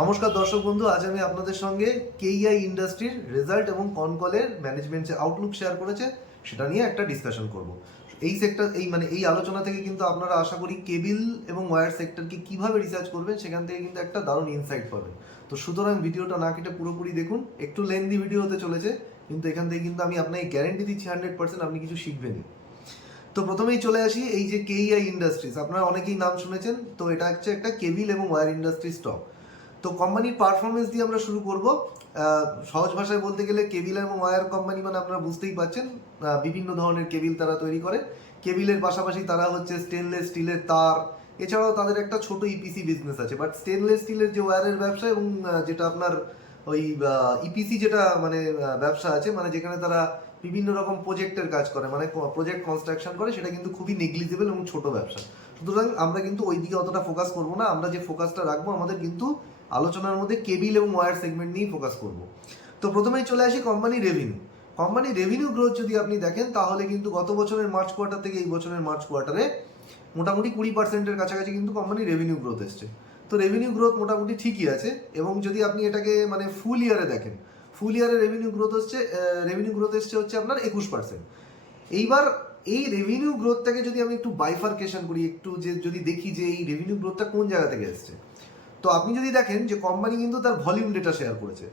নমস্কার দর্শক বন্ধু, আজ আমি আপনাদের সঙ্গে কেইআই ইন্ডাস্ট্রির রেজাল্ট এবং কনকলের ম্যানেজমেন্ট যে আউটলুক শেয়ার করেছে সেটা নিয়ে একটা ডিসকাশন করব। এই সেক্টর এই আলোচনা থেকে কিন্তু আপনারা আশা করি কেবিল এবং ওয়্যার সেক্টরকে কিভাবে রিসার্চ করবেন সেখান থেকে কিন্তু একটা দারুণ ইনসাইট পাবেন। তো সুতরাং ভিডিওটা না কেটে পুরোপুরি দেখুন। একটু লেন্দি ভিডিও হতে চলেছে, কিন্তু এখান থেকে কিন্তু আমি আপনাকে গ্যারেন্টি দিচ্ছি 100% আপনি কিছু শিখবেনই। তো প্রথমেই চলে আসি এই যে কেইআই ইন্ডাস্ট্রিজ, আপনারা অনেকেই নাম শুনেছেন। তো এটা হচ্ছে একটা কেবিল এবং ওয়্যার ইন্ডাস্ট্রি স্টক। তো কোম্পানির পারফরমেন্স দিয়ে আমরা শুরু করব। সহজ ভাষায় বলতে গেলে কেবিল এবং ওয়্যার কোম্পানি মানে আপনারা বুঝতেই পারছেন, বিভিন্ন ধরনের কেবিল তারা তৈরি করে। কেবিলের পাশাপাশি তারা হচ্ছে স্টেনলেস স্টিলের তার, এছাড়াও তাদের একটা ছোট ইপিসি বিজনেস আছে। বাট স্টেনলেস স্টিলের যে ওয়্যারের ব্যবসা এবং যেটা আপনার ওই ইপিসি যেটা মানে ব্যবসা আছে, মানে যেখানে তারা বিভিন্ন রকম প্রজেক্টের কাজ করে, মানে প্রজেক্ট কনস্ট্রাকশন করে, সেটা কিন্তু খুবই নেগলিজেবল এবং ছোট ব্যবসা। সুতরাং আমরা কিন্তু ওই দিকে অতটা ফোকাস করবো না। আমরা যে ফোকাসটা রাখবো আমাদের কিন্তু আলোচনার মধ্যে কেবিল এবং ওয়্যার সেগমেন্ট নিয়েই ফোকাস করব। তো প্রথমেই চলে আসি company revenue. Company revenue growth যদি আপনি দেখেন তাহলে কিন্তু গত বছরের মার্চ কোয়ার্টার থেকে এই বছরের মার্চ কোয়ার্টারে মোটামুটি 20%-এর কাছাকাছি কিন্তু কোম্পানি রেভিনিউ গ্রোথ এসছে। তো রেভিনিউ গ্রোথ মোটামুটি ঠিকই আছে। এবং যদি আপনি এটাকে মানে ফুল ইয়ারে দেখেন, ফুল ইয়ারে রেভিনিউ গ্রোথ এসছে হচ্ছে আপনার 21%। এইবার এই রেভিনিউ গ্রোথটাকে যদি আমি একটু বাইফার্কেশন করি, একটু যে যদি দেখি যে এই রেভিনিউ গ্রোথটা কোন জায়গা থেকে এসছে, তো আপনি যদি দেখেন যে কোম্পানি কিন্তু তার ভলিউম ডেটা শেয়ার করেছে।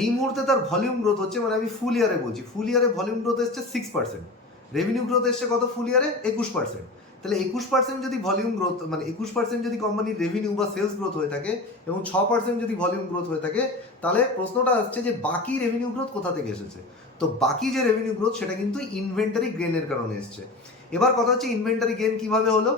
এই মুহূর্তে তার ভলিউম গ্রোথ হচ্ছে, মানে আমি ফুল ইয়ারে বলছি, ফুল ইয়ারে ভলিউম গ্রোথ এসছে 6%, রেভিনিউ গ্রোথ এসছে কত ফুল ইয়ারে 21%। তাহলে 21% যদি ভলিউম গ্রোথ, মানে 21% যদি কোম্পানির রেভিনিউ বা সেলস গ্রোথ হয়ে থাকে এবং 6% যদি ভলিউম গ্রোথ হয়ে থাকে, তাহলে প্রশ্নটা আসছে যে বাকি রেভিনিউ গ্রোথ কোথা থেকে এসেছে। তো বাকি যে রেভিনিউ গ্রোথ সেটা কিন্তু ইনভেন্টারি গেইনের কারণে এসছে। এবার কথা হচ্ছে ইনভেন্টারি গেইন কিভাবে হলো।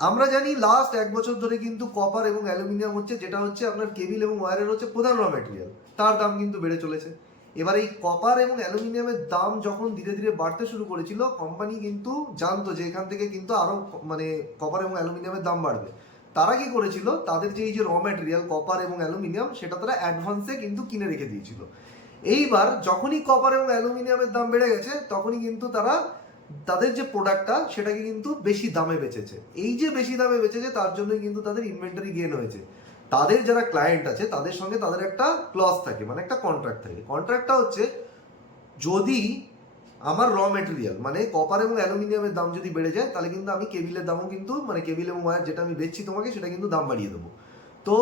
আমরা জানি লাস্ট 1 বছর ধরে কিন্তু কপার এবং অ্যালুমিনিয়াম হচ্ছে, যেটা হচ্ছে আপনার কেবিল এবং ওয়্যারের হচ্ছে প্রধান র ম্যাটেরিয়াল, তার দাম কিন্তু বেড়ে চলেছে। এবার এই কপার এবং অ্যালুমিনিয়ামের দাম যখন ধীরে ধীরে বাড়তে শুরু করেছিল, কোম্পানি কিন্তু জানতো যে এখান থেকে কিন্তু আরো মানে কপার এবং অ্যালুমিনিয়ামের দাম বাড়বে। তারা কি করেছিল, তাদের যে এই যে র ম্যাটেরিয়াল কপার এবং অ্যালুমিনিয়াম সেটা তারা অ্যাডভান্সে কিন্তু কিনে রেখে দিয়েছিল। এইবার যখনই কপার এবং অ্যালুমিনিয়ামের দাম বেড়ে গেছে তখনই কিন্তু তারা তাদের যে প্রোডাক্টটা সেটাকে কিন্তু বেশি দামে বেচেছে। এই যে বেশি দামে বেচেছে তার জন্যই কিন্তু তাদের ইনভেন্টারি গেইন হয়েছে। তাদের যারা ক্লায়েন্ট আছে তাদের সঙ্গে তাদের একটা ক্লজ থাকে, মানে একটা কন্ট্রাক্ট থাকে। কন্ট্রাক্টটা হচ্ছে, যদি আমার র মেটেরিয়াল মানে কপার এবং অ্যালুমিনিয়ামের দাম যদি বেড়ে যায়, তাহলে কিন্তু আমি কেবিলের দামও কিন্তু মানে কেবিল এবং ওয়্যার যেটা আমি বেচছি তোমাকে সেটা কিন্তু দাম বাড়িয়ে দেবো। তো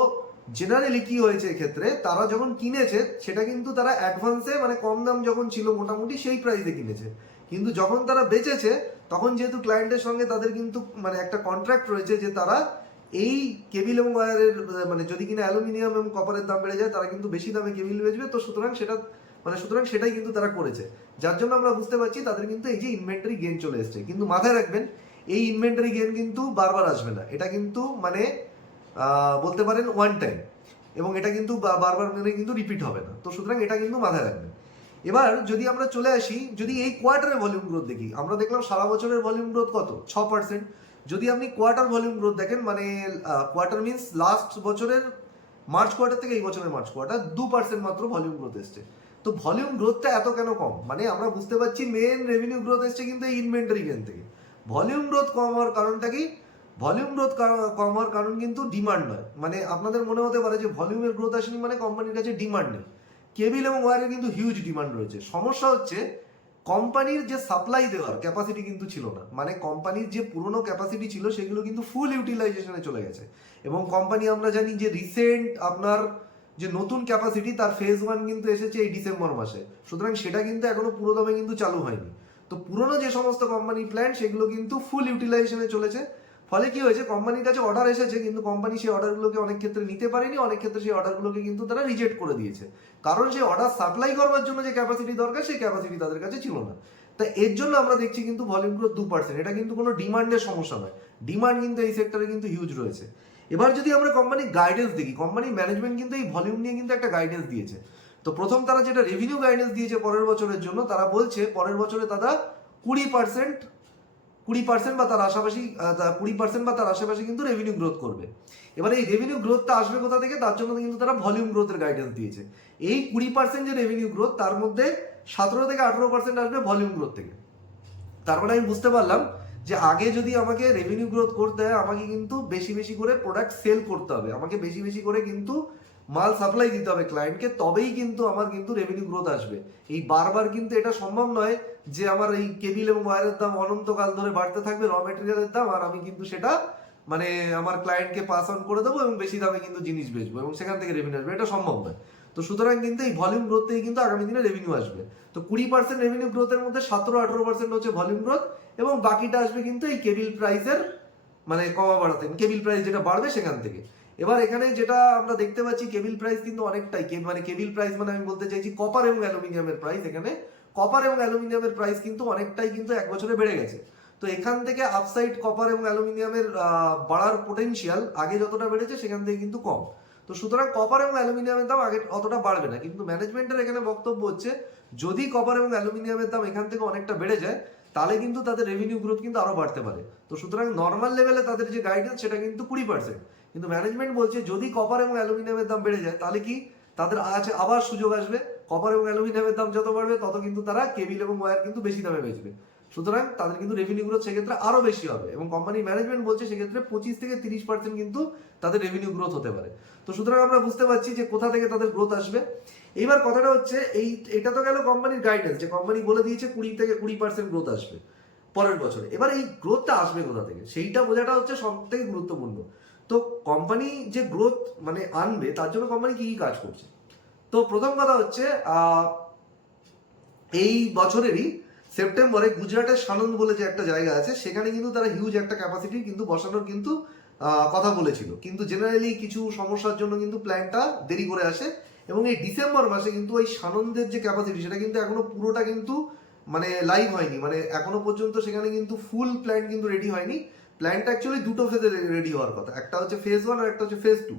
জেনারেলি কি হয়েছে এক্ষেত্রে, তারা যখন কিনেছে সেটা কিন্তু তারা অ্যাডভান্সে মানে কম দাম যখন ছিল মোটামুটি সেই প্রাইসে কিনেছে। কিন্তু যখন তারা বেচেছে তখন যেহেতু ক্লায়েন্টের সঙ্গে তাদের কিন্তু মানে একটা কন্ট্রাক্ট রয়েছে যে তারা এই কেবিল এবং ওয়্যারের মানে যদি কিনা অ্যালুমিনিয়াম এবং কপারের দাম বেড়ে যায় তারা কিন্তু বেশি দামে কেবিল বেচবে। তো সুতরাং সেটাই কিন্তু তারা করেছে, যার জন্য আমরা বুঝতে পারছি তাদের কিন্তু এই যে ইনভেন্টারি গেইন চলে এসছে। কিন্তু মাথায় রাখবেন এই ইনভেন্টারি গেইন কিন্তু বারবার আসবে না, এটা কিন্তু মানে বলতে পারেন ওয়ান টাইম, এবং এটা কিন্তু বারবার মানে কিন্তু রিপিট হবে না। তো সুতরাং এটা কিন্তু মাথায় রাখবেন। এবার যদি আমরা চলে আসি, যদি এই কোয়ার্টারের ভলিউম গ্রোথ দেখি, আমরা দেখলাম সারা বছরের ভলিউম গ্রোথ কত 6%। যদি আপনি কোয়ার্টার ভলিউম গ্রোথ দেখেন, মানে কোয়ার্টার মিনস লাস্ট বছরের মার্চ কোয়ার্টার থেকে এই বছরের মার্চ কোয়ার্টার 2% মাত্র ভলিউম গ্রোথ এসছে। তো ভলিউম গ্রোথটা এত কেন কম, মানে আমরা বুঝতে পারছি মেন রেভিনিউ গ্রোথ এসছে কিন্তু এই ইনভেন্টারি গেইন থেকে। ভলিউম গ্রোথ কম হওয়ার কারণটা কি, ভলিউম গ্রোথ কম হওয়ার কারণ কিন্তু ডিমান্ড নয়। মানে আপনাদের মনে হতে পারে যে ভলিউমের গ্রোথ আসেনি মানে কোম্পানির কাছে ডিমান্ড নেই। কেবিল এবং ওয়্যারের কিন্তু হিউজ ডিমান্ড রয়েছে। সমস্যা হচ্ছে কোম্পানির যে সাপ্লাই দেওয়ার ক্যাপাসিটি কিন্তু ছিল না, মানে কোম্পানির যে পুরনো ক্যাপাসিটি ছিল সেগুলো কিন্তু ফুল ইউটিলাইজেশনে চলে গেছে। এবং কোম্পানি আমরা জানি যে রিসেন্ট আপনার যে নতুন ক্যাপাসিটি তার ফেজ 1 কিন্তু এসেছে এই ডিসেম্বর মাসে। সুতরাং সেটা কিন্তু এখনো পুরো দমে কিন্তু চালু হয়নি। তো পুরনো যে সমস্ত কোম্পানি প্ল্যান সেগুলো কিন্তু ফুল ইউটিলাইজেশনে চলেছে। ফলে কি হয়েছে, কোম্পানির কাছে অর্ডার এসেছে কিন্তু কোম্পানি সেই অর্ডারগুলোকে অনেক ক্ষেত্রে নিতে পারেনি, অনেক ক্ষেত্রে সেই অর্ডারগুলোকে কিন্তু তারা রিজেক্ট করে দিয়েছে। কারণ সেই অর্ডার সাপ্লাই করবার জন্য যে ক্যাপাসিটি দরকার সেই ক্যাপাসিটি তাদের কাছে ছিল না। তা এর জন্য আমরা দেখছি কিন্তু ভলিউম গ্রোথ 2%। এটা কিন্তু কোনো ডিমান্ডের সমস্যা নয়, ডিমান্ড কিন্তু এই সেক্টরে কিন্তু হিউজ রয়েছে। এবার যদি আমরা কোম্পানির গাইডেন্স দেখি, কোম্পানি ম্যানেজমেন্ট কিন্তু এই ভলিউম নিয়ে কিন্তু একটা গাইডেন্স দিয়েছে। তো প্রথম তারা যেটা রেভিনিউ গাইডেন্স দিয়েছে পরের বছরের জন্য, তারা বলছে পরের বছরে তারা 20% বা তার আশেপাশে 20% বা তার আশেপাশে কিন্তু রেভিনিউ গ্রোথ করবে। এবার এই রেভিনিউ গ্রোথটা আসবে কোথা থেকে, তার জন্য কিন্তু তারা ভলিউম গ্রোথের গাইডেন্স দিয়েছে। এই 20% যে রেভিনিউ গ্রোথ তার মধ্যে 17 থেকে 18% আসবে ভলিউম গ্রোথ থেকে। তার মানে আমি বুঝতে পারলাম যে আগে যদি আমাকে রেভিনিউ গ্রোথ করতে হয় আমাকে কিন্তু বেশি বেশি করে প্রোডাক্ট সেল করতে হবে, আমাকে বেশি বেশি করে কিন্তু মাল সাপ্লাই দিতে হবে ক্লায়েন্টকে, তবেই কিন্তু আমার কিন্তু রেভিনিউ গ্রোথ আসবে। এই বারবার কিন্তু এটা সম্ভব নয় যে আমার এই কেবিল এবং ওয়্যারের দাম অনন্তকাল ধরে বাড়তে থাকবে, র মেটেরিয়ালের দাম, আর আমি কিন্তু সেটা মানে আমার ক্লায়েন্টকে পাস অন করে দেবো এবং বেশি দামে কিন্তু জিনিস বেচবো এবং সেখান থেকে রেভিনিউ আসবে, এটা সম্ভব নয়। তো সুতরাং কিন্তু এই ভলিউম গ্রোথ থেকে কিন্তু আগামী দিনে রেভিনিউ আসবে। তো 20% রেভিনিউ গ্রোথের মধ্যে 17-18% হচ্ছে ভলিউম গ্রোথ এবং বাকিটা আসবে কিন্তু এই কেবিল প্রাইসের মানে কমা বাড়াতে, কেবিল প্রাইস যেটা বাড়বে সেখান থেকে। এবার এখানে যেটা আমরা দেখতে পাচ্ছি কেবিল প্রাইস কিন্তু অনেকটাই মানে কেবিল প্রাইস মানে আমি বলতে চাইছি কপার এবং অ্যালুমিনিয়ামের প্রাইস, এখানে কপার এবং অ্যালুমিনিয়ামের প্রাইস কিন্তু অনেকটাই কিন্তু এক বছরে বেড়ে গেছে। তো এখান থেকে আপসাইড কপার এবং অ্যালুমিনিয়ামের বাড়ার পোটেনশিয়াল আগে যতটা বেড়েছে সেখান থেকে কিন্তু কম। তো সুতরাং কপার এবং অ্যালুমিনিয়ামের দাম আগে অতটা বাড়বে না, কিন্তু ম্যানেজমেন্টের এখানে বক্তব্য হচ্ছে যদি কপার এবং অ্যালুমিনিয়ামের দাম এখান থেকে অনেকটা বেড়ে যায় তাহলে কিন্তু তাদের রেভিনিউ গ্রোথ কিন্তু আরো বাড়তে পারে। তো সুতরাং নর্মাল লেভেলে তাদের যে গাইডেন্স সেটা কিন্তু 20%, কিন্তু ম্যানেজমেন্ট বলছে যদি কপার এবং অ্যালুমিনিয়ামের দাম বেড়ে যায় তাহলে কি তাদের আছে আবার সুযোগ আসবে, কপার এবং অ্যালুমিনিয়ামের দাম যত বাড়বে তত কিন্তু তারা কেবিল এবং ওয়্যার কিন্তু বেশি দামে বেচবে, সুতরাং তাদের কিন্তু রেভিনিউ গ্রোথ সেক্ষেত্রে আরো বেশি হবে এবং কোম্পানি ম্যানেজমেন্ট বলছে সেক্ষেত্রে 25-30% কিন্তু তাদের রেভিনিউ গ্রোথ হতে পারে। তো সুতরাং আমরা বুঝতে পারছি যে কোথা থেকে তাদের গ্রোথ আসবে। এইবার কথাটা হচ্ছে এটা তো গেল কোম্পানির গাইডেন্স, যে কোম্পানি বলে দিয়েছে 20% গ্রোথ আসবে পরের বছরে। এবার এই গ্রোথটা আসবে কোথা থেকে সেইটা বোঝাটা হচ্ছে সব থেকে গুরুত্বপূর্ণ। তো কোম্পানি যে গ্রোথ মানে আনবে তার জন্য কোম্পানি কি কি কাজ করছে। তো প্রথম কথা হচ্ছে এই বছরেরই সেপ্টেম্বরে গুজরাটের সানন্দ বলে যে একটা জায়গা আছে সেখানে কিন্তু তারা হিউজ একটা ক্যাপাসিটি কিন্তু বসানোর কিন্তু কথা বলেছিল, কিন্তু জেনারেলি কিছু সমস্যার জন্য কিন্তু প্ল্যানটা দেরি করে আসে এবং এই ডিসেম্বর মাসে কিন্তু ওই সানন্দের যে ক্যাপাসিটি সেটা কিন্তু এখনো পুরোটা কিন্তু মানে লাইভ হয়নি, মানে এখনো পর্যন্ত সেখানে কিন্তু ফুল প্ল্যান কিন্তু রেডি হয়নি। প্ল্যানটা অ্যাকচুয়ালি দুটো ফেজে রেডি হওয়ার কথা, একটা হচ্ছে ফেজ 1 আর একটা হচ্ছে ফেজ 2।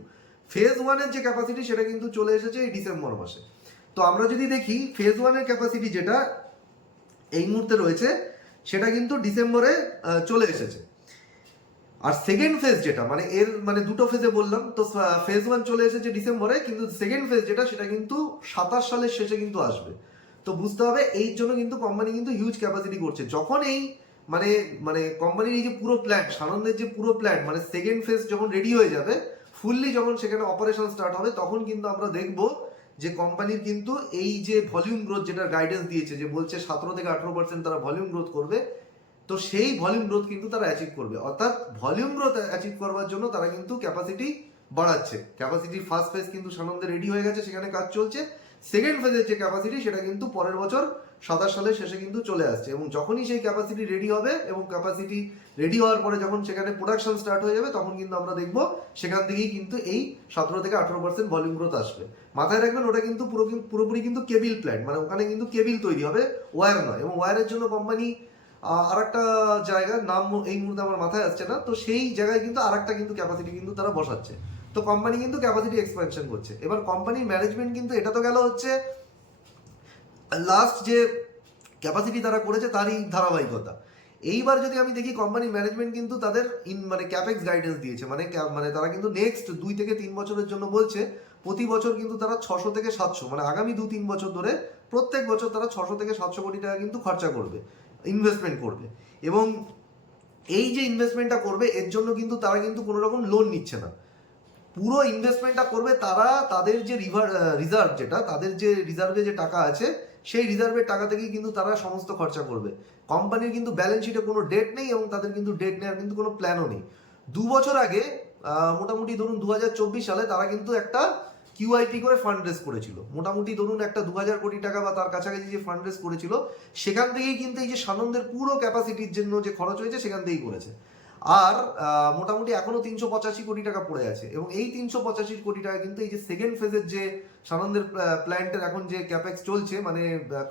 ফেজ 1-এর যে ক্যাপাসিটি সেটা কিন্তু চলে এসেছে এই ডিসেম্বর মাসে। তো আমরা যদি দেখি ফেজ 1-এর ক্যাপাসিটি যেটা এই মুহূর্তে রয়েছে সেটা কিন্তু ডিসেম্বরে চলে এসেছে। আর সেকেন্ড ফেজ যেটা মানে এর মানে দুটো ফেজে বললাম, তো ফেজ 1 চলে এসেছে ডিসেম্বরে, কিন্তু সেকেন্ড ফেজ যেটা সেটা কিন্তু 27 সালের শেষে কিন্তু আসবে। তো বুঝতে হবে এই জন্য কিন্তু কোম্পানি কিন্তু হিউজ ক্যাপাসিটি করছে। যখন এই মানে মানে কোম্পানির এই যে পুরো প্ল্যান সানন্দের যে পুরো প্ল্যান মানে সেকেন্ড ফেজ যখন রেডি হয়ে যাবে ফুললি, যখন সেখানে অপারেশন স্টার্ট হবে তখন কিন্তু আমরা দেখব যে কোম্পানির কিন্তু এই যে ভলিউম গ্রোথ যেটা গাইডেন্স দিয়েছে যে বলছে 17-18% তারা ভলিউম গ্রোথ করবে, তো সেই ভলিউম গ্রোথ কিন্তু তারা অ্যাচিভ করবে। অর্থাৎ ভলিউম গ্রোথ অ্যাচিভ করবার জন্য তারা কিন্তু ক্যাপাসিটি বাড়াচ্ছে। ক্যাপাসিটি ফার্স্ট ফেজ কিন্তু সানন্দে রেডি হয়ে গেছে, সেখানে কাজ চলছে। সেকেন্ড ফেজের যে ক্যাপাসিটি সেটা কিন্তু পরের বছর 27 সালের শেষে কিন্তু চলে আসছে এবং যখনই সেই ক্যাপাসিটি রেডি হবে এবং ক্যাপাসিটি রেডি হওয়ার পরে যখন সেখানে প্রোডাকশন স্টার্ট হয়ে যাবে তখন কিন্তু আমরা দেখব সেখান থেকেই কিন্তু এই 17-18% ভলিউম গ্রোথ আসবে। মাথায় রাখবেন ওটা কিন্তু পুরোপুরি কিন্তু কেবিল প্ল্যান্ট, মানে ওখানে কিন্তু কেবিল তৈরি হবে, ওয়্যার নয়। এবং ওয়্যারের জন্য কোম্পানি আর একটা জায়গার নাম এই মুহূর্তে আমার মাথায় আসছে না, তো সেই জায়গায় কিন্তু আর একটা কিন্তু ক্যাপাসিটি কিন্তু তারা বসাচ্ছে। তো কোম্পানি কিন্তু ক্যাপাসিটি এক্সপ্যানশন করছে। এবার কোম্পানির ম্যানেজমেন্ট কিন্তু এটা তো গেল হচ্ছে লাস্ট যে ক্যাপাসিটি তারা করেছে তারই ধারাবাহিকতা। এইবার যদি আমি দেখি কোম্পানির ম্যানেজমেন্ট কিন্তু তাদের মানে ক্যাপেক্স গাইডেন্স দিয়েছে, মানে তারা কিন্তু নেক্সট 2-3 বছরের জন্য বলছে প্রতি বছর কিন্তু তারা 600-700 মানে আগামী 2-3 বছর ধরে প্রত্যেক বছর তারা 600-700 কোটি টাকা কিন্তু খরচা করবে, ইনভেস্টমেন্ট করবে। এবং এই যে ইনভেস্টমেন্টটা করবে এর জন্য কিন্তু তারা কিন্তু কোনো রকম লোন নিচ্ছে না, পুরো ইনভেস্টমেন্টটা করবে তারা তাদের যে রিজার্ভ যেটা তাদের যে রিজার্ভে যে টাকা আছে সেই রিজার্ভের টাকা থেকেই কিন্তু তারা সমস্ত খরচা করবে। কোম্পানির কিন্তু ব্যালেন্স শিটে কোনো ডেট নেই এবং তাদের কিন্তু ডেট নেওয়ার কিন্তু কোনো প্ল্যানও নেই। 2 বছর আগে মোটামুটি ধরুন 2024 সালে তারা কিন্তু একটা কিউআইপি করে ফান্ড রেজ করেছিল, মোটামুটি ধরুন একটা 2000 কোটি টাকা বা তার কাছাকাছি যে ফান্ড রেজ করেছিল সেখান থেকেই কিন্তু এই যে সানন্দের পুরো ক্যাপাসিটির জন্য যে খরচ হয়েছে সেখান থেকেই করেছে। আর মোটামুটি এখনো 385 কোটি টাকা পড়ে আছে এবং এই 385 কোটি টাকা কিন্তু এই যে সেকেন্ড ফেজের যে সানন্দের প্ল্যান্টের এখন যে ক্যাপেক্স চলছে মানে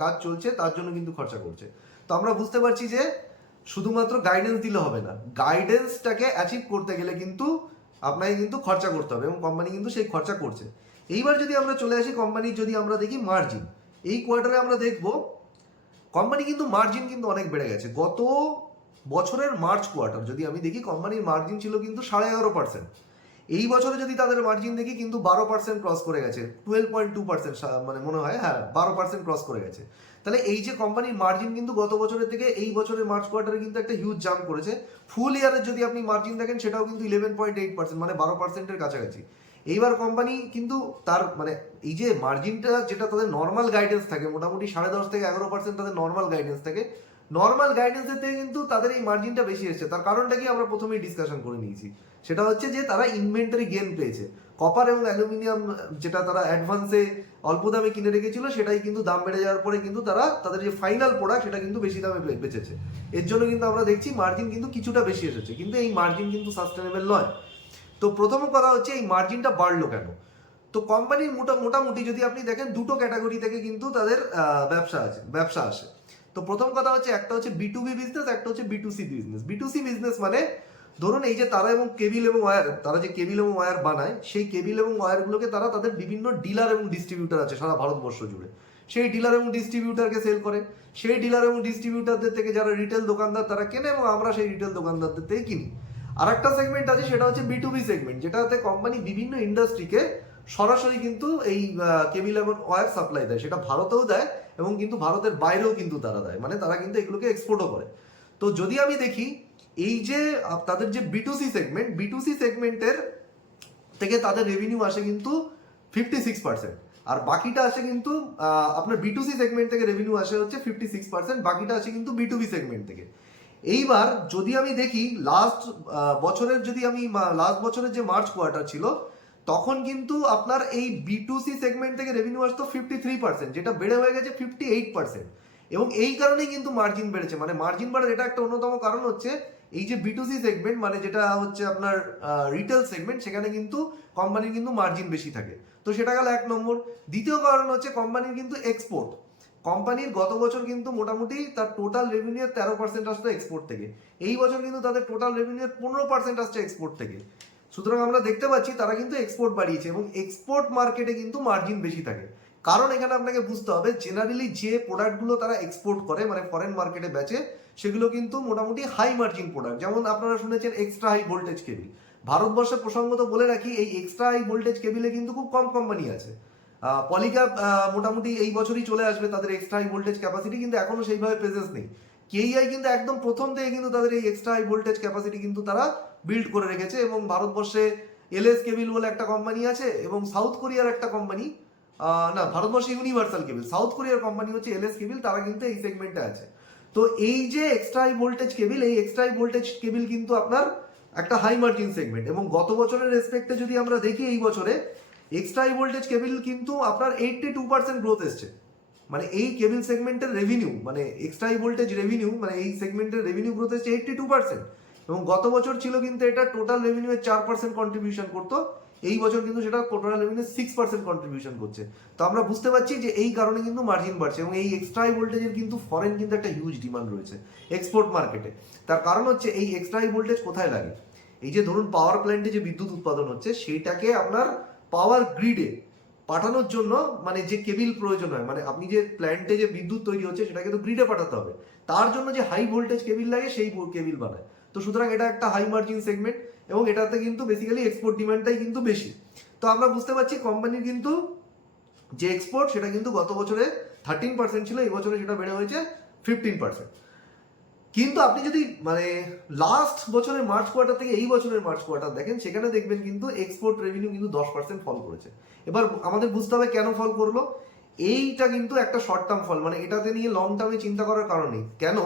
কাজ চলছে তার জন্য কিন্তু খরচা করছে। তো আমরা বুঝতে পারছি যে শুধুমাত্র গাইডেন্স দিলে হবে না, গাইডেন্সটাকে অ্যাচিভ করতে গেলে কিন্তু আপনাকে কিন্তু খরচা করতে হবে এবং কোম্পানি কিন্তু সেই খরচা করছে। এইবার যদি আমরা চলে আসি কোম্পানির যদি আমরা দেখি মার্জিন, এই কোয়ার্টারে আমরা দেখব কোম্পানি কিন্তু মার্জিন কিন্তু অনেক বেড়ে গেছে। গত বছরের মার্চ কোয়ার্টার যদি আমি দেখি কোম্পানির মার্জিন ছিল কিন্তু 11.5%, এই বছরে যদি তাদের মার্জিন দেখি কিন্তু 12% ক্রস করে গেছে, 12.2% মানে মনে হয়, হ্যাঁ 12% ক্রস করে গেছে। তাহলে এই যে কোম্পানির মার্জিন কিন্তু গত বছরের থেকে এই বছরের মার্চ কোয়ার্টারে কিন্তু একটা হিউজ জাম্প করেছে। ফুল ইয়ারের যদি আপনি মার্জিন দেখেন সেটাও কিন্তু 11.8%, মানে 12%-এর কাছাকাছি। এইবার কোম্পানি কিন্তু তার মানে এই যে মার্জিনটা যেটা তাদের নর্মাল গাইডেন্স থাকে, মোটামুটি 10.5 থেকে 11% তাদের নর্মাল গাইডেন্স থাকে, নর্মাল গাইডেন্সের থেকে কিন্তু তাদের এই মার্জিনটা বেশি এসেছে। তার কারণটা কি আমরা প্রথমেই ডিসকাশন করে নিয়েছি, সেটা হচ্ছে যে তারা ইনভেন্টরি গেন পেয়েছে। কপার এবং অ্যালুমিনিয়াম যেটা তারা অ্যাডভান্সে অল্প দামে কিনে রেখেছিল, সেটাই কিন্তু দাম বেড়ে যাওয়ার পরে কিন্তু তারা তাদের যে ফাইনাল প্রোডাক্ট সেটা কিন্তু বেশি দামে বেচেছে। এর জন্য কিন্তু আমরা দেখছি মার্জিন কিন্তু কিছুটা বেশি এসেছে, কিন্তু এই মার্জিন কিন্তু সাস্টেনেবল নয়। তো প্রথম কথা হচ্ছে এই মার্জিনটা বাড়লো কেন? তো কোম্পানির মোটামুটি যদি আপনি দেখেন দুটো ক্যাটাগরি থেকে কিন্তু তাদের ব্যবসা আসে। তো প্রথম কথা হচ্ছে একটা হচ্ছে B2B বিজনেস, একটা হচ্ছে B2C বিজনেস। B2C বিজনেস মানে ধরুন এই যে তারা এবং কেবিল এবং ওয়্যার, তারা যে কেবিল এবং ওয়্যার বানায়, সেই কেবিল এবং ওয়্যারগুলোকে তারা তাদের বিভিন্ন ডিলার এবং ডিস্ট্রিবিউটার আছে সারা ভারতবর্ষ জুড়ে, সেই ডিলার এবং ডিস্ট্রিবিউটারকে সেল করে। সেই ডিলার এবং ডিস্ট্রিবিউটারদের থেকে যারা রিটেল দোকানদার তারা কেনে এবং আমরা সেই রিটেল দোকানদারদের থেকে কিনি। আর একটা সেগমেন্ট আছে সেটা হচ্ছে B2B সেগমেন্ট, যেটাতে কোম্পানি বিভিন্ন ইন্ডাস্ট্রিকে সরাসরি কিন্তু এই কেবিল এবং ওয়্যার সাপ্লাই দেয়, সেটা ভারতেও দেয় এবং কিন্তু ভারতের বাইরেও কিন্তু তারা দেয়, মানে তারা কিন্তু এগুলোকে এক্সপোর্টও করে। তো যদি আমি দেখি এই যে তাদের যে B2C সেগমেন্টের থেকে তাদের রেভিনিউ আসে কিন্তু 56%, আর বাকিটা আসে কিন্তু আপনার B2C সেগমেন্ট থেকে রেভিনিউ আসে হচ্ছে 56%, বাকিটা আসে কিন্তু B2B সেগমেন্ট থেকে। এইবার যদি আমি দেখি লাস্ট বছরের যে মার্চ কোয়ার্টার ছিল, তখন কিন্তু আপনার এই B2C সেগমেন্ট থেকে রেভিনিউ আসতো 53%, যেটা বেড়ে হয়ে গেছে 58%। এবং এই কারণেই কিন্তু মার্জিন বেড়েছে। মানে মার্জিন বাড়ার এটা একটা অন্যতম কারণ হচ্ছে এই যে B2C সেগমেন্ট, মানে যেটা হচ্ছে আপনার রিটেল সেগমেন্ট, সেখানে কিন্তু কোম্পানির কিন্তু মার্জিন বেশি থাকে। তো সেটা গেল এক নম্বর। দ্বিতীয় কারণ হচ্ছে কোম্পানির কিন্তু এক্সপোর্ট। কোম্পানির গত বছর কিন্তু মোটামুটি তার টোটাল রেভিনিউর 13% আসতো এক্সপোর্ট থেকে, এই বছর কিন্তু তাদের টোটাল রেভিনিউর 15% আসছে এক্সপোর্ট থেকে। সুতরাং আমরা দেখতে পাচ্ছি তারা কিন্তু এক্সপোর্ট বাড়িয়েছে এবং এক্সপোর্ট মার্কেটে কিন্তু মার্জিন বেশি থাকে। কারণ এখানে আপনাকে বুঝতে হবে জেনারেলি যে প্রোডাক্টগুলো তারা এক্সপোর্ট করে, মানে ফরেন মার্কেটে বেচে, সেগুলো কিন্তু মোটামুটি হাই মার্জিন প্রোডাক্ট। যেমন আপনারা শুনেছেন এক্সট্রা হাই ভোল্টেজ কেবিল। ভারতবর্ষে প্রসঙ্গত বলে রাখি, এই এক্সট্রা হাই ভোল্টেজ কেবিলে কিন্তু খুব কম কোম্পানি আছে। পলিক্যাব মোটামুটি এই বছরই চলে আসবে তাদের এক্সট্রা হাই ভোল্টেজ ক্যাপাসিটি, কিন্তু এখনো সেইভাবে প্রেজেন্স নেই। কেইআই কিন্তু একদম প্রথম থেকে কিন্তু তাদের এই এক্সট্রা হাই ভোল্টেজ ক্যাপাসিটি কিন্তু তারা বিল্ড করে রেখেছে। এবং ভারতবর্ষে এলএস কেবিল বলে একটা কোম্পানি আছে, এবং সাউথ কোরিয়ার একটা কোম্পানি, না ভারতবর্ষে ইউনিভার্সাল কেবিল, সাউথ কোরিয়ার কোম্পানি হচ্ছে এলএস কেবিল, তারা কিন্তু এই সেগমেন্টে আছে। তো এই যে এক্সট্রা হাই ভোল্টেজ কেবিল, এই এক্সট্রা হাই ভোল্টেজ কেবিল কিন্তু আপনার একটা হাই মার্জিন সেগমেন্ট। এবং গত বছরের রেসপেক্টে যদি আমরা দেখি, এই বছরে এক্সট্রা হাই ভোল্টেজ কেবিল কিন্তু আপনার 82% গ্রোথ এসছে। মানে এই কেবিল সেগমেন্টের রেভিনিউ, মানে এক্সট্রা হাই ভোল্টেজ রেভিনিউ, মানে এই সেগমেন্টের রেভিনিউ গ্রোথ এসছে 82%। এবং গত বছর ছিল কিন্তু এটা টোটাল রেভিনিউয়ের 4% কন্ট্রিবিউশন করতো, এই বছর কিন্তু সেটা টোটাল রেভিনিউ 6% কন্ট্রিবিউশন করছে। তো আমরা বুঝতে পারছি যে এই কারণে কিন্তু মার্জিন বাড়ছে। এবং এই এক্সট্রা হাই ভোল্টেজের কিন্তু ফরেন কিন্তু একটা হিউজ ডিমান্ড রয়েছে এক্সপোর্ট মার্কেটে। তার কারণ হচ্ছে এই এক্সট্রা হাই ভোল্টেজ কোথায় লাগে, এই যে ধরুন পাওয়ার প্ল্যান্টে যে বিদ্যুৎ উৎপাদন হচ্ছে, সেইটাকে আপনার পাওয়ার গ্রিডে পাঠানোর জন্য মানে যে কেবিল প্রয়োজন হয়, মানে আপনি যে প্ল্যান্টে যে বিদ্যুৎ তৈরি হচ্ছে সেটাকে তো গ্রিডে পাঠাতে হবে, তার জন্য যে হাই ভোল্টেজ কেবিল লাগে সেই কেবিল বানায়। তো সুতরাং এটা একটা হাই মার্জিন সেগমেন্ট এবং এটাতে কিন্তু বেসিক্যালি এক্সপোর্ট ডিমান্ডটাই কিন্তু বেশি। তো আমরা বুঝতে পারছি কোম্পানির কিন্তু যে এক্সপোর্ট সেটা কিন্তু গত বছরে 13% ছিল, এই বছরে সেটা বেড়ে হয়েছে 15%। কিন্তু আপনি যদি মানে লাস্ট বছরের মার্চ কোয়ার্টার থেকে এই বছরের মার্চ কোয়ার্টার দেখেন, সেখানে দেখবেন কিন্তু এক্সপোর্ট রেভিনিউ কিন্তু 10% ফল করেছে। এবার আমাদের বুঝতে হবে কেন ফল করলো। এইটা কিন্তু একটা শর্ট টার্ম ফল, মানে এটাতে নিয়ে লং টার্মে চিন্তা করার কারণ নেই। কেন?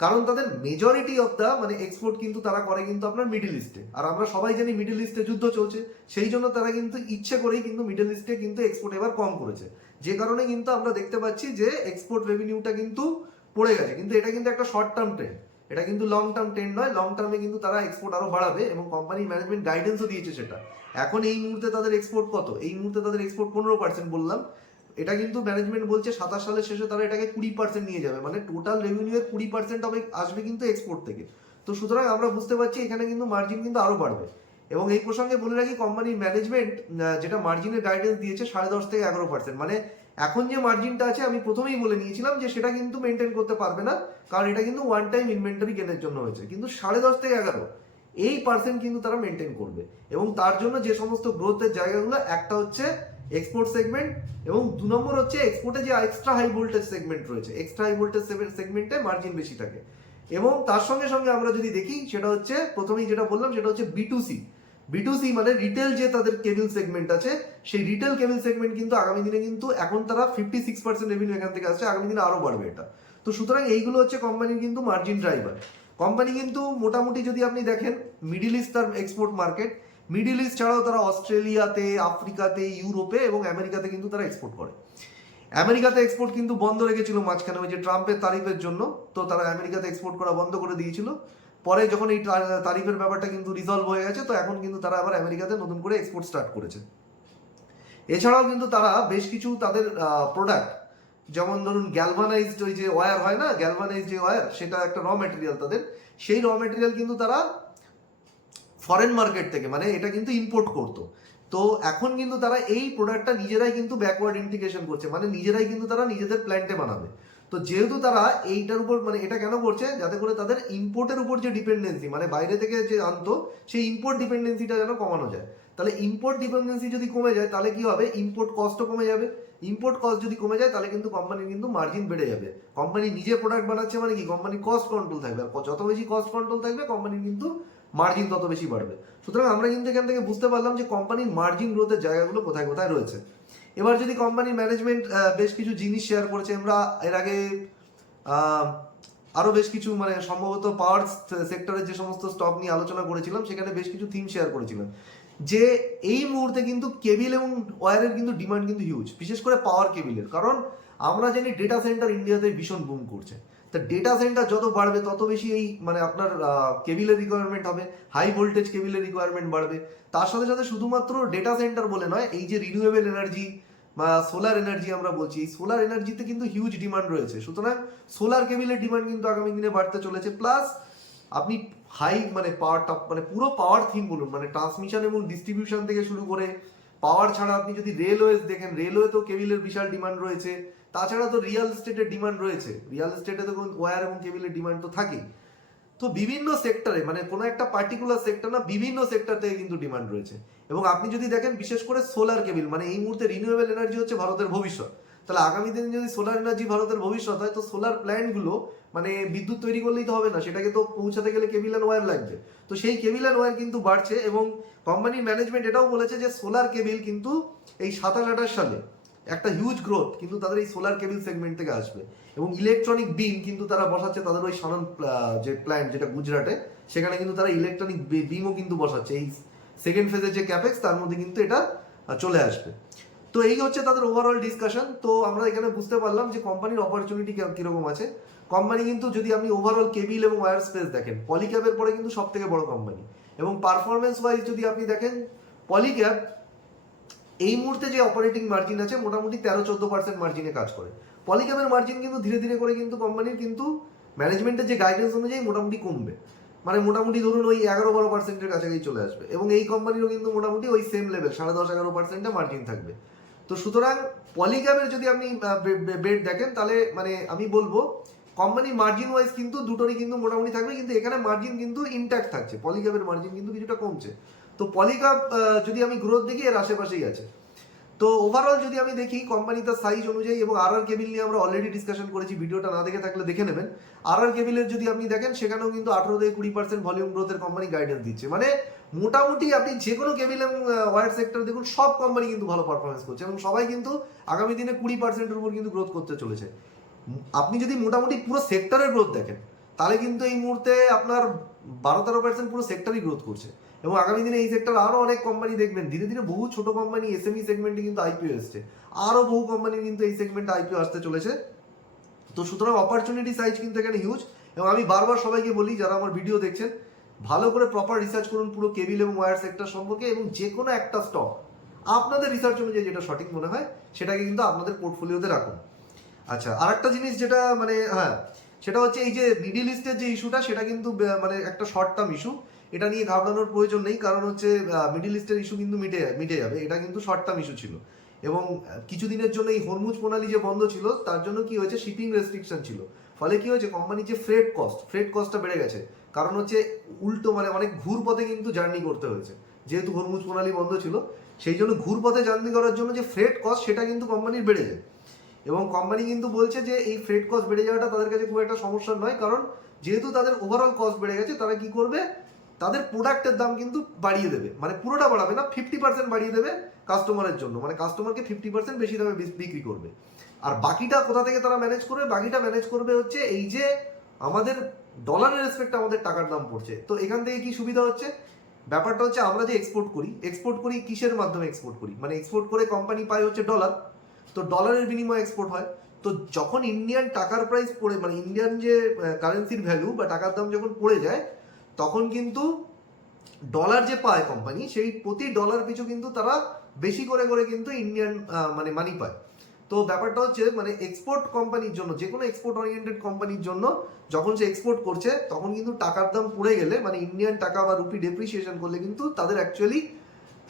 কারণ তাদের মেজরিটি অফ দ্য মানে এক্সপোর্ট কিন্তু তারা করে কিন্তু আপনার মিডল ইস্টে, আর আমরা সবাই জানি মিডল ইস্টে যুদ্ধ চলছে, সেই জন্য তারা কিন্তু ইচ্ছে করেই কিন্তু মিডল ইস্টে কিন্তু এক্সপোর্ট এবার কম করেছে, যে কারণে কিন্তু আমরা দেখতে পাচ্ছি যে এক্সপোর্ট রেভিনিউটা কিন্তু পড়ে গেছে। কিন্তু এটা কিন্তু একটা শর্ট টার্ম ট্রেন্ড, এটা কিন্তু লং টার্ম ট্রেন্ড নয়। লং টার্মে কিন্তু তারা এক্সপোর্ট আরো বাড়াবে এবং কোম্পানির ম্যানেজমেন্ট গাইডেন্সও দিয়েছে সেটা। এখন এই মুহূর্তে তাদের এক্সপোর্ট কত? এই মুহূর্তে তাদের এক্সপোর্ট 15% বললাম, এটা কিন্তু ম্যানেজমেন্ট বলছে 27 সালের শেষে তারা এটাকে 20% নিয়ে যাবে, মানে টোটাল রেভিনিউয়ের 20% হবে আসবে কিন্তু এক্সপোর্ট থেকে। তো সুতরাং আমরা বুঝতে পারছি এখানে কিন্তু মার্জিন কিন্তু আরো বাড়বে। এবং এই প্রসঙ্গে বলে রাখি কোম্পানির ম্যানেজমেন্ট যেটা মার্জিনের গাইডেন্স দিয়েছে 10.5 থেকে 11%, মানে এখন যে মার্জিনটা আছে আমি প্রথমেই বলে নিয়েছিলাম যে সেটা কিন্তু মেনটেন করতে পারবে না, কারণ এটা কিন্তু ওয়ান টাইম ইনভেন্টরি গেনের জন্য হয়েছে। কিন্তু 10.5 থেকে 11 এই পার্সেন্ট কিন্তু তারা মেনটেন করবে। এবং তার জন্য যে সমস্ত গ্রোথের জায়গাগুলো, একটা হচ্ছে এক্সপোর্ট সেগমেন্ট, এবং 2 নম্বর হচ্ছে এক্সপোর্টে যে এক্সট্রা হাই ভোল্টেজ সেগমেন্ট রয়েছে, এক্সট্রা হাই ভোল্টেজ সেগমেন্টে মার্জিন বেশি থাকে। এবং তার সঙ্গে সঙ্গে আমরা যদি দেখি সেটা হচ্ছে প্রথমেই যেটা বললাম সেটা হচ্ছে বিটুসি। বিটুসি মানে রিটেল যে তাদের কেবল সেগমেন্ট আছে, সেই রিটেল কেবল সেগমেন্ট কিন্তু আগামী দিনে কিন্তু এখন তারা 56% রেভিনিউ এখান থেকে আসছে, আগামী দিনে আরো বাড়বে এটা। তো সুতরাং এইগুলো হচ্ছে কোম্পানির কিন্তু মার্জিন ড্রাইভার। কোম্পানি কিন্তু মোটামুটি যদি আপনি দেখেন মিডিল ইস্ট তার এক্সপোর্ট মার্কেট, মিডিল ইস্ট ছাড়াও তারা অস্ট্রেলিয়াতে, আফ্রিকাতে, ইউরোপে এবং আমেরিকাতে কিন্তু তারা এক্সপোর্ট করে। আমেরিকাতে এক্সপোর্ট কিন্তু বন্ধ রেখেছিল মাঝখানে ওই যে ট্রাম্পের তারিফের জন্য, তো তারা আমেরিকাতে এক্সপোর্ট করা বন্ধ করে দিয়েছিল। পরে যখন এই তারিফের ব্যাপারটা কিন্তু রিজলভ হয়ে গেছে, তো এখন কিন্তু তারা আবার আমেরিকাতে নতুন করে এক্সপোর্ট স্টার্ট করেছে। এছাড়াও কিন্তু তারা বেশ কিছু তাদের প্রোডাক্ট, যেমন ধরুন গ্যালভানাইজড ওই যে ওয়্যার হয় না, গ্যালভানাইজড যে ওয়্যার, সেটা একটা র মেটেরিয়াল তাদের, সেই র মেটেরিয়াল কিন্তু তারা ফরেন মার্কেট থেকে মানে এটা কিন্তু ইম্পোর্ট করতো। তো এখন কিন্তু তারা এই প্রোডাক্টটা নিজেরাই কিন্তু ব্যাকওয়ার্ড ইন্টিগ্রেশন করছে, মানে নিজেরাই কিন্তু তারা নিজেদের প্ল্যান্টে বানাবে। তো যেহেতু তারা এইটার উপর মানে এটা কেন করছে, যাতে করে তাদের ইম্পোর্টের উপর যে ডিপেন্ডেন্সি মানে বাইরে থেকে যে আনতো সেই ইম্পোর্ট ডিপেন্ডেন্সিটা যেন কমানো যায়। তাহলে ইম্পোর্ট ডিপেন্ডেন্সি যদি কমে যায় তাহলে কি হবে, ইম্পোর্ট কস্টও কমে যাবে। ইম্পোর্ট কস্ট যদি কমে যায় তাহলে কিন্তু কোম্পানির কিন্তু মার্জিন বেড়ে যাবে। কোম্পানি নিজে প্রোডাক্ট বানাচ্ছে মানে কি, কোম্পানির কস্ট কন্ট্রোল থাকবে, আর যত বেশি কস্ট কন্ট্রোল থাকবে কোম্পানির কিন্তু মার্জিন তত বেশি বাড়বে। সুতরাং আমরা কিন্তু এখান থেকে বুঝতে পারলাম যে কোম্পানির মার্জিন গ্রোথের জায়গাগুলো কোথায় কোথায় রয়েছে। এবার যদি কোম্পানির ম্যানেজমেন্ট বেশ কিছু জিনিস শেয়ার করেছে, আমরা এর আগে আরো বেশ কিছু মানে সম্ভবত পাওয়ার সেক্টরের যে সমস্ত স্টক নিয়ে আলোচনা করেছিলাম সেখানে বেশ কিছু থিম শেয়ার করেছিলাম, যে এই মুহূর্তে কিন্তু কেবিল এবং ওয়্যারের কিন্তু ডিমান্ড কিন্তু হিউজ, বিশেষ করে পাওয়ার কেবিলের। কারণ আমরা জানি ডেটা সেন্টার ইন্ডিয়াতে ভীষণ বুম করছে, তা ডেটা সেন্টার যত বাড়বে তত বেশি এই মানে আপনার কেবিলের রিকোয়ারমেন্ট হবে, হাই ভোল্টেজ কেবিলের রিকোয়ারমেন্ট বাড়বে। তার সাথে সাথে শুধুমাত্র ডেটা সেন্টার বলে নয়, এই যে রিনিউয়েবল এনার্জি বা সোলার এনার্জি আমরা বলছি, এই সোলার এনার্জিতে কিন্তু হিউজ ডিমান্ড রয়েছে। সুতরাং সোলার কেবিলের ডিমান্ড কিন্তু আগামী দিনে বাড়তে চলেছে। প্লাস আপনি হাই মানে পাওয়ারটা মানে পুরো পাওয়ার থিম বলুন, মানে ট্রান্সমিশন এবং ডিস্ট্রিবিউশন থেকে শুরু করে পাওয়ার ছাড়া আপনি যদি রেলওয়েজ দেখেন, রেলওয়েতেও কেবিলের বিশাল ডিমান্ড রয়েছে। তাছাড়া তো রিয়েল এস্টেটের ডিমান্ড রয়েছে, রিয়েল এস্টেটে তো ওয়্যার এবং কেবিলের ডিমান্ড তো থাকেই। তো বিভিন্ন সেক্টরে মানে কোনো একটা পার্টিকুলার সেক্টর না, বিভিন্ন সেক্টর থেকে কিন্তু ডিমান্ড রয়েছে। এবং আপনি যদি দেখেন বিশেষ করে সোলার কেবিল, মানে এই মুহূর্তে রিনিউয়েবল এনার্জি হচ্ছে ভারতের ভবিষ্যৎ। তাহলে আগামী দিনে যদি সোলার এনার্জি ভারতের ভবিষ্যৎ হয়, তো সোলার প্ল্যান্টগুলো মানে বিদ্যুৎ তৈরি করলেই তো হবে না, সেটাকে তো পৌঁছাতে গেলে কেবিল অ্যান্ড ওয়্যার লাগবে। তো সেই কেবিল অ্যান্ড ওয়্যার কিন্তু বাড়ছে, এবং কোম্পানির ম্যানেজমেন্ট এটাও বলেছে যে সোলার কেবিল কিন্তু এই 27-28 সালে একটা হিউজ গ্রোথ কিন্তু তাদের এই সোলার কেবিল সেগমেন্ট থেকে আসবে। এবং ইলেকট্রনিক বিম কিন্তু তারা বসাচ্ছে তাদের ওই সানন যে প্ল্যান্ট যেটা গুজরাটে, সেখানে কিন্তু তারা ইলেকট্রনিক বিমও কিন্তু বসাচ্ছে। এই সেকেন্ড ফেজের যে ক্যাপেক্স তার মধ্যে কিন্তু এটা চলে আসবে। তো এই হচ্ছে তাদের ওভারঅল ডিসকাশন। তো আমরা এখানে বুঝতে পারলাম যে কোম্পানির অপরচুনিটি কিরকম আছে। কোম্পানি কিন্তু যদি আপনি ওভারঅল কেবিল এবং ওয়্যার স্পেস দেখেন, পলিক্যাবের পরে কিন্তু সব থেকে বড় কোম্পানি। এবং পারফরমেন্স ওয়াইজ যদি আপনি দেখেন, পলিক্যাব এই মুহূর্তে যে অপারেটিং মার্জিন আছে মোটামুটি 13-14% মার্জিনে কাজ করে। পলিক্যাবের মার্জিন কিন্তু ধীরে ধীরে করে কিন্তু কোম্পানির কিন্তু ম্যানেজমেন্টের যে গাইডেন্স অনুযায়ী মোটামুটি কমবে, মানে মোটামুটি ধরুন ওই 11-12%-এর কাছাকাছি চলে আসবে। এবং এই কোম্পানিরও কিন্তু মোটামুটি ওই সেম লেভেল 10.5-11%-এ মার্জিন থাকবে। তো সুতরাং পলিক্যাবের যদি আপনি বেড দেখেন তাহলে মানে আমি বলবো কোম্পানি মার্জিন ওয়াইজ কিন্তু দুটোরই কিন্তু মোটামুটি থাকবে, কিন্তু এখানে মার্জিন কিন্তু ইনট্যাক্ট থাকছে, পলিক্যাবের মার্জিন কিন্তু কিছুটা কমছে। তো পলিক্যাব যদি আমি গ্রোথ দেখি এর আশেপাশেই আছে। তো ওভারঅল যদি আমি দেখি কোম্পানি তার সাইজ অনুযায়ী, এবং আর কেবিল নিয়ে আমরা অলরেডি ডিসকাশন করেছি, ভিডিওটা না দেখে থাকলে দেখে নেবেন। আর কেবিলের যদি আপনি দেখেন সেখানেও কিন্তু 18-20% ভলিউম গ্রোথের কোম্পানি গাইডেন্স দিচ্ছে। মানে মোটামুটি আপনি যে কোনো কেবিল এবং ওয়্যার সেক্টর দেখুন, সব কোম্পানি কিন্তু ভালো পারফরমেন্স করছে, এবং সবাই কিন্তু আগামী দিনে 20%-এর উপর কিন্তু গ্রোথ করতে চলেছে। আপনি যদি মোটামুটি পুরো সেক্টরের গ্রোথ দেখেন তাহলে কিন্তু এই মুহূর্তে আপনার 12-13% পুরো সেক্টরই গ্রোথ করছে। এবং আগামী দিনে এই সেক্টর আরো অনেক কোম্পানি দেখবেন, ধীরে ধীরে বহু ছোট কোম্পানি এসএমই সেগমেন্টে কিন্তু আইপিও এসছে, আরো বহু কোম্পানি কিন্তু এই সেগমেন্টে আইপিও আসতে চলেছে। তো সুতরাং অপরচুনিটি সাইজ কিন্তু এখানে হিউজ। এবং আমি বারবার সবাইকে বলি, যারা আমার ভিডিও দেখছেন, ভালো করে প্রপার রিসার্চ করুন পুরো কেবিল এবং ওয়্যার সেক্টর সম্পর্কে, এবং যে কোনো একটা স্টক আপনাদের রিসার্চ অনুযায়ী যেটা সঠিক মনে হয় সেটাকে কিন্তু আপনাদের পোর্টফোলিওতে রাখুন। আচ্ছা, আর একটা জিনিস যেটা মানে হ্যাঁ, সেটা হচ্ছে এই যে মিডিল ইস্টের যে ইস্যুটা, সেটা কিন্তু মানে একটা শর্ট টার্ম ইস্যু, এটা নিয়ে ঘাবড়ানোর প্রয়োজন নেই। কারণ হচ্ছে মিডিল ইস্টের ইস্যু কিন্তু মিটে যাবে, এটা কিন্তু শর্ট টার্ম ইস্যু ছিল। এবং কিছুদিনের জন্য এই হরমুজ প্রণালী যে বন্ধ ছিল তার জন্য কি হয়েছে, শিপিং রেস্ট্রিকশন ছিল, ফলে কি হয়েছে কোম্পানির যে ফ্রেট কস্টটা বেড়ে গেছে। কারণ হচ্ছে উল্টো মানে অনেক ঘুর পথে কিন্তু জার্নি করতে হয়েছে, যেহেতু হরমুজ প্রণালী বন্ধ ছিল। সেই জন্য ঘুরপথে জার্নি করার জন্য যে ফ্রেট কস্ট সেটা কিন্তু কোম্পানির বেড়ে যায়, এবং কোম্পানি কিন্তু বলছে যে এই ফ্রেট কস্ট বেড়ে যাওয়াটা তাদের কাছে খুব একটা সমস্যা নয়, কারণ যেহেতু তাদের ওভারঅল কস্ট বেড়ে গেছে, তারা কি করবে, তাদের প্রোডাক্টের দাম কিন্তু বাড়িয়ে দেবে, মানে পুরোটা বাড়াবে না, 50% বাড়িয়ে দেবে কাস্টমারের জন্য, মানে কাস্টমারকে 50% বেশি দামে বিক্রি করবে। আর বাকিটা কোথা থেকে তারা ম্যানেজ করবে, বাকিটা ম্যানেজ করবে হচ্ছে এই যে আমাদের ডলারের রেসপেক্টে আমাদের টাকার দাম পড়ছে। তো এখান থেকে কি সুবিধা হচ্ছে, ব্যাপারটা হচ্ছে আমরা যে এক্সপোর্ট করি কিসের মাধ্যমে এক্সপোর্ট করি, মানে এক্সপোর্ট করে কোম্পানি পায় হচ্ছে ডলার, তো ডলারের বিনিময়ে এক্সপোর্ট হয়। তো যখন ইন্ডিয়ান টাকার প্রাইস পড়ে, মানে ইন্ডিয়ান যে কারেন্সির ভ্যালু বা টাকার দাম যখন পড়ে যায়, তখন কিন্তু ডলার যে পায় কোম্পানি, সেই প্রতি ডলার পিছু কিন্তু তারা বেশি করে করে কিন্তু ইন্ডিয়ান মানে মানি পায়। তো ব্যাপারটা হচ্ছে মানে এক্সপোর্ট কোম্পানির জন্য, যে কোনো এক্সপোর্ট ওরিয়েন্টেড কোম্পানির জন্য যখন সে এক্সপোর্ট করছে, তখন কিন্তু টাকার দাম পড়ে গেলে, মানে ইন্ডিয়ান টাকা বা রুপি ডেপ্রিসিয়েশন করলে কিন্তু তাদের অ্যাকচুয়ালি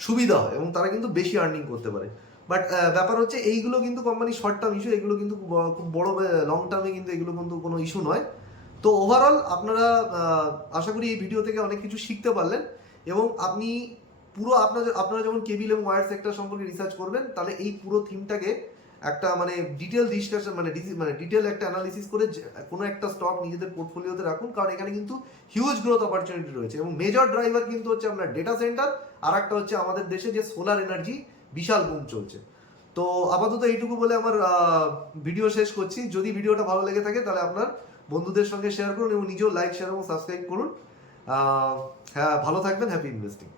সুবিধা হয় এবং তারা কিন্তু বেশি আর্নিং করতে পারে। বাট ব্যাপার হচ্ছে এইগুলো কিন্তু কোম্পানি শর্ট টার্ম ইস্যু, এগুলো কিন্তু খুব বড় লং টার্মে কিন্তু এগুলো কিন্তু কোনো ইস্যু নয়। তো ওভারঅল আপনারা আশা করি এই ভিডিও থেকে অনেক কিছু শিখতে পারলেন, এবং আপনি পুরো আপনারা যখন কেবিল এবং ওয়্যার সেক্টর সম্পর্কে রিসার্চ করবেন, তাহলে এই পুরো থিমটাকে একটা মানে ডিটেল ডিসকাশন মানে ডিটেল একটা অ্যানালিসিস করে কোনো একটা স্টক নিজেদের পোর্টফোলিওতে রাখুন, কারণ এখানে কিন্তু হিউজ গ্রোথ অপরচুনিটি রয়েছে, এবং মেজর ড্রাইভার কিন্তু হচ্ছে আপনার ডেটা সেন্টার, আর একটা হচ্ছে আমাদের দেশে যে সোলার এনার্জি বিশাল বুম চলছে। তো আপাতত এইটুকু বলে আমার ভিডিও শেষ করছি। যদি ভিডিওটা ভালো লেগে থাকে তাহলে আপনার বন্ধুদের সঙ্গে শেয়ার করুন এবং নিজেও লাইক, শেয়ার এবং সাবস্ক্রাইব করুন। হ্যাঁ, ভালো থাকবেন, হ্যাপি ইনভেস্টিং।